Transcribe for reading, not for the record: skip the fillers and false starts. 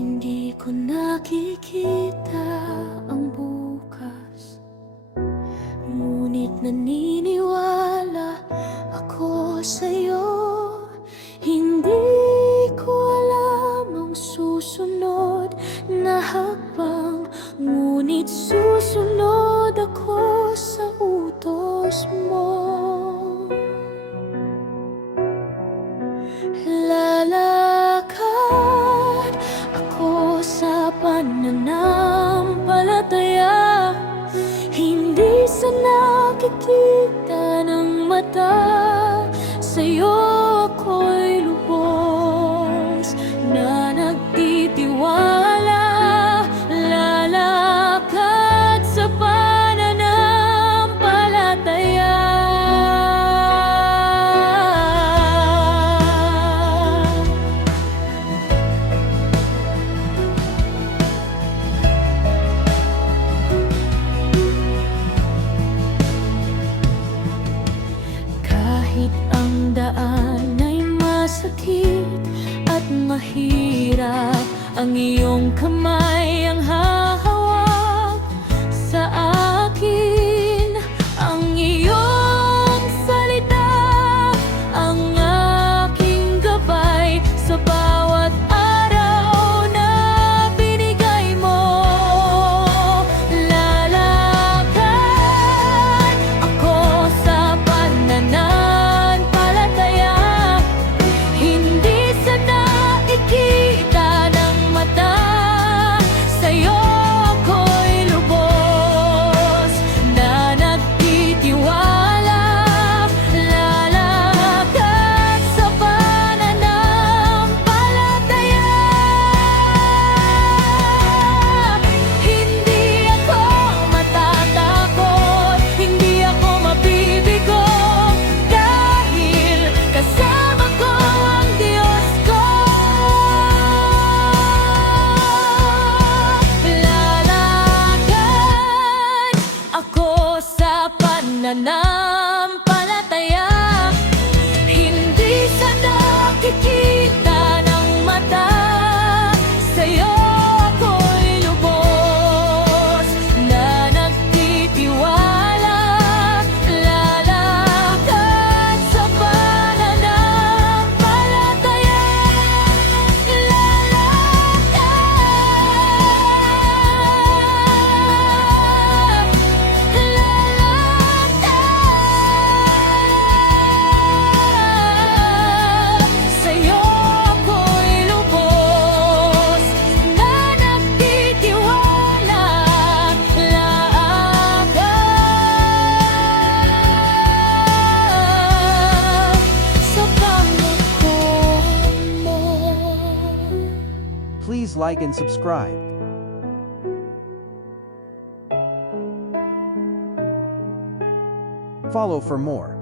Hindi ko nakikita ang bukas, ngunit naniniwala ako sa'yo. Hindi ko alam ang susunod na hakbang, ngunit susunod ako sa utos mo. Lalakad ako sa pananampalataya, hindi sa nakikita ng mata. Sa'yo ako'y lubos na nagtitiwala. Lalakad sa pananampalataya. Kahit ang daan ay masakit at mahirap, ang iyong kamay ang hahawak sa akin. Ang iyong salita ang aking gabay sa bawat araw na binigay mo. Lalakad ako sa pananampalataya, hindi sa nakikita ng mata. Sa'yo ako'y lubos na nagtitiwala. Lalakad sa pananampalataya. Hindi ako matatakot, hindi ako mabibigo, dahil kasama ko ang Diyos ko. Lalakad ako sa pananampalataya, hindi sa nakikita ng mata. Sa'yo ako'y lubos na nagtitiwala. Lalakad sa pananampalataya. Sa'yo ako'y lubos na nagtitiwala. Lalakad sa pangako mo. Please like and subscribe. Follow for more.